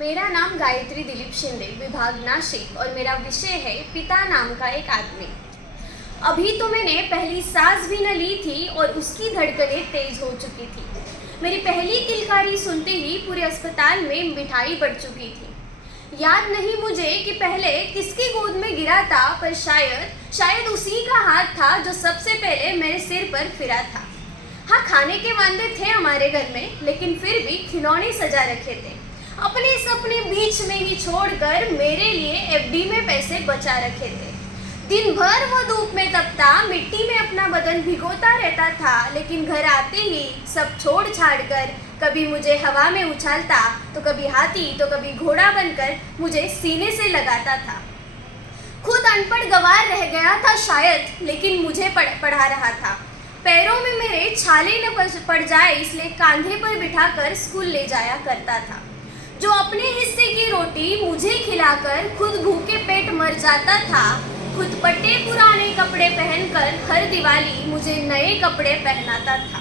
मेरा नाम गायत्री दिलीप शिंदे, विभाग नासिक, और मेरा विषय है पिता नाम का एक आदमी। अभी तो मैंने पहली सांस भी न ली थी और उसकी धड़कनें तेज हो चुकी थी। मेरी पहली किलकारी सुनते ही पूरे अस्पताल में मिठाई बढ़ चुकी थी। याद नहीं मुझे कि पहले किसकी गोद में गिरा था, पर शायद उसी का हाथ था जो सबसे पहले मेरे सिर पर फिरा था। हाँ, खाने के वादे थे हमारे घर में, लेकिन फिर भी खिलौने सजा रखे थे। अपने सपने बीच में ही छोड़कर मेरे लिए एफडी में पैसे बचा रखे थे। दिन भर वो धूप में तपता, मिट्टी में अपना बदन भिगोता रहता था, लेकिन घर आते ही सब छोड़ छाड़ कर कभी मुझे हवा में उछालता, तो कभी हाथी, तो कभी घोड़ा बनकर मुझे सीने से लगाता था। खुद अनपढ़ गंवार रह गया था शायद, लेकिन मुझे पढ़ा रहा था। पैरों में मेरे छाले न पड़ जाए इसलिए कांधे पर बिठाकर स्कूल ले जाया करता था। जो अपने हिस्से की रोटी मुझे खिलाकर खुद भूखे पेट मर जाता था, खुद पट्टे पुराने कपड़े पहनकर हर दिवाली मुझे नए कपड़े पहनाता था।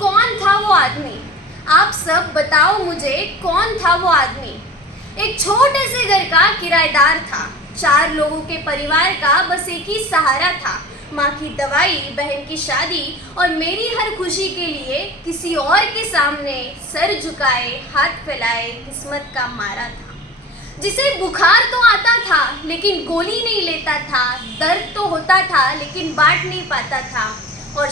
कौन था वो आदमी? आप सब बताओ मुझे, कौन था वो आदमी? एक छोटे से घर का किराएदार था। 4 लोगों के परिवार का बस एक ही सहारा था, माँ की दवाई, बहन की शादी और मेरी हर खुशी के लिए किसी और के सामने सर झुकाए, हाथ फैलाए किस्मत का मारा था। जिसे बुखार तो आता था लेकिन गोली नहीं लेता था, दर्द तो होता था लेकिन बांट नहीं पाता था, और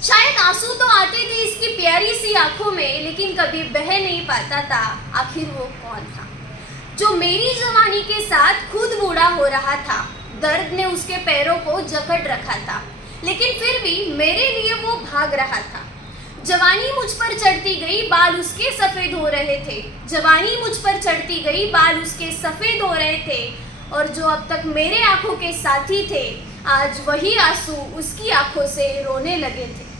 शायद आंसू तो आते थे इसकी प्यारी सी आंखों में, लेकिन कभी बह नहीं पाता था। आखिर वो कौन था जो मेरी जवानी के साथ खुद बूढ़ा हो रहा था? दर्द ने उसके पैरों को जकड़ रखा था, लेकिन फिर भी मेरे लिए वो भाग रहा था। जवानी मुझ पर चढ़ती गई, बाल उसके सफ़ेद हो रहे थे। जवानी मुझ पर चढ़ती गई, बाल उसके सफ़ेद हो रहे थे, और जो अब तक मेरे आंखों के साथी थे, आज वही आंसू उसकी आंखों से रोने लगे थे।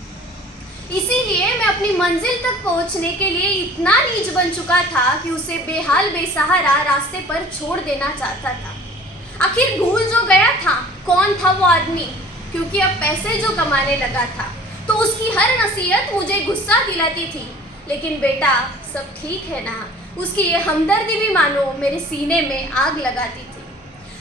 इसीलिए मैं अपनी मंजिल तक पहुंचने के लिए इतना नीच बन चुका था कि उसे बेहाल बेसहारा रास्ते पर छोड़ देना चाहता था। आखिर भूल जो गया था, कौन था वो आदमी? क्योंकि अब पैसे जो कमाने लगा था, तो उसकी हर नसीहत मुझे गुस्सा दिलाती थी। लेकिन बेटा, सब ठीक है ना? उसकी ये हमदर्दी भी मानो मेरे सीने में आग लगाती थी।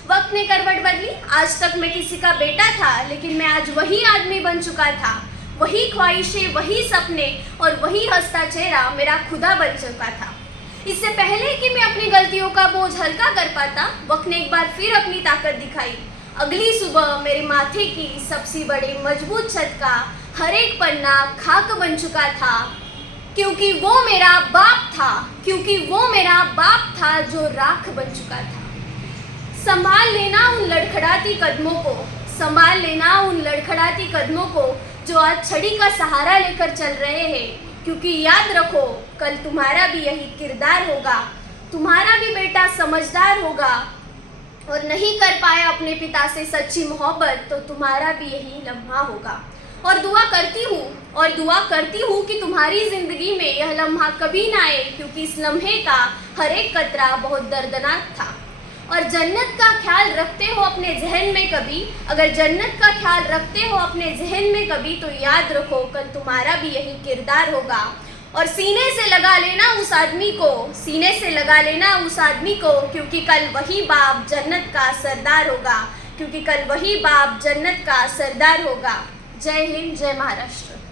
वक्त ने करवट बदली। आज तक मैं किसी का बेटा था, लेकिन मैं आज वही आदमी बन चुका था। वही ख्वाहिशें, वही सपने और वही हंसता चेहरा मेरा खुदा बन चुका था। इससे पहले कि मैं अपनी गलतियों का बोझ हल्का कर पाता, वक्त ने एक बार फिर अपनी ताकत दिखाई। अगली सुबह मेरे माथे की सबसे बड़ी मजबूत छत का हर एक पन्ना खाक बन चुका था, क्योंकि वो मेरा बाप था जो राख बन चुका था। संभाल लेना उन लड़खड़ाती कदमों को जो आज छड़ी का सहारा लेकर चल रहे हैं, क्योंकि याद रखो, कल तुम्हारा भी यही किरदार होगा। तुम्हारा भी बेटा समझदार होगा और नहीं कर पाया अपने पिता से सच्ची मोहब्बत, तो तुम्हारा भी यही लम्हा होगा। और दुआ करती हूँ कि तुम्हारी ज़िंदगी में यह लम्हा कभी ना आए, क्योंकि इस लम्हे का हर एक कतरा बहुत दर्दनाक था। और जन्नत का ख्याल रखते हो अपने जहन में कभी, अगर जन्नत का ख्याल रखते हो अपने जहन में कभी, तो याद रखो, कल तुम्हारा भी यही किरदार होगा। और सीने से लगा लेना उस आदमी को, क्योंकि कल वही बाप जन्नत का सरदार होगा। जय हिंद, जय महाराष्ट्र।